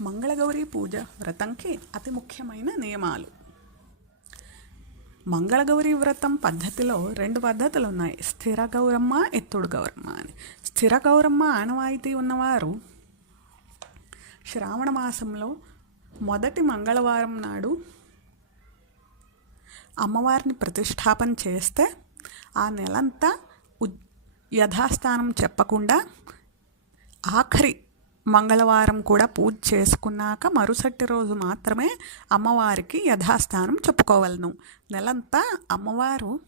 మంగళగౌరి పూజ వ్రతంకి అతి ముఖ్యమైన నియమాలు. మంగళగౌరి వ్రతం పద్ధతిలో రెండు పద్ధతులు ఉన్నాయి. స్థిర గౌరమ్మ ఎత్తుడు గౌరమ్మ అని. స్థిర గౌరమ్మ ఆనవాయితీ ఉన్నవారు శ్రావణ మాసంలో మొదటి మంగళవారం నాడు అమ్మవారిని ప్రతిష్టాపన చేస్తే ఆ నెలంతా ఉ- యథాస్థానం చెప్పకుండా ఆఖరి మంగళవారం కూడా పూజ చేసుకున్నాక మరుసటి రోజు మాత్రమే అమ్మవారికి యథాస్థానం చెప్పుకోవలను. నెలంతా అమ్మవారు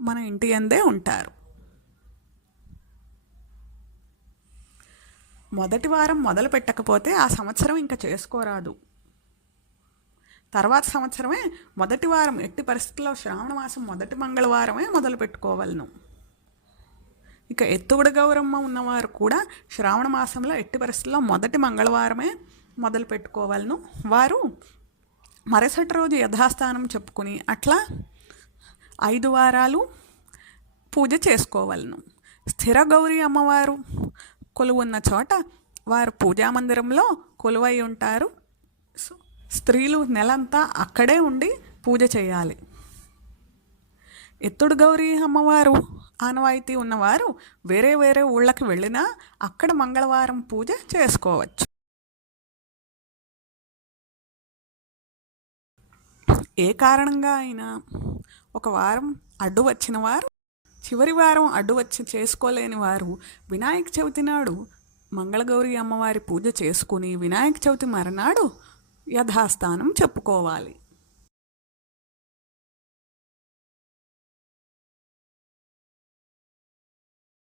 మన ఇంటి అందే ఉంటారు. మొదటి వారం మొదలు పెట్టకపోతే ఆ సంవత్సరం ఇంకా చేసుకోరాదు. తర్వాత సంవత్సరమే మొదటి వారం ఎట్టి పరిస్థితుల్లో శ్రావణ మాసం మొదటి మంగళవారమే మొదలు పెట్టుకోవలను. ఇక ఎత్తుగుడ గౌరమ్మ ఉన్నవారు కూడా శ్రావణ మాసంలో ఎట్టి పరిస్థితుల్లో మొదటి మంగళవారమే మొదలు పెట్టుకోవాలను. వారు మరుసటి రోజు యథాస్థానం చెప్పుకుని అట్లా ఐదు వారాలు పూజ చేసుకోవలను. స్థిర గౌరీ అమ్మవారు కొలువున్న చోట వారు పూజా మందిరంలో కొలువై ఉంటారు. సో స్త్రీలు నెలంతా అక్కడే ఉండి పూజ చేయాలి. ఎత్తుడు గౌరీ అమ్మవారు ఆనవాయితీ ఉన్నవారు వేరే వేరే ఊళ్ళకి వెళ్ళినా అక్కడ మంగళవారం పూజ చేసుకోవచ్చు. ఏ కారణంగా అయినా ఒక వారం అడ్డు వచ్చిన వారు చివరి వారం అడ్డు వచ్చి చేసుకోలేని వారు వినాయక చవితి నాడు మంగళగౌరి అమ్మవారి పూజ చేసుకుని వినాయక చవితి మరునాడు యథాస్థానం చెప్పుకోవాలి.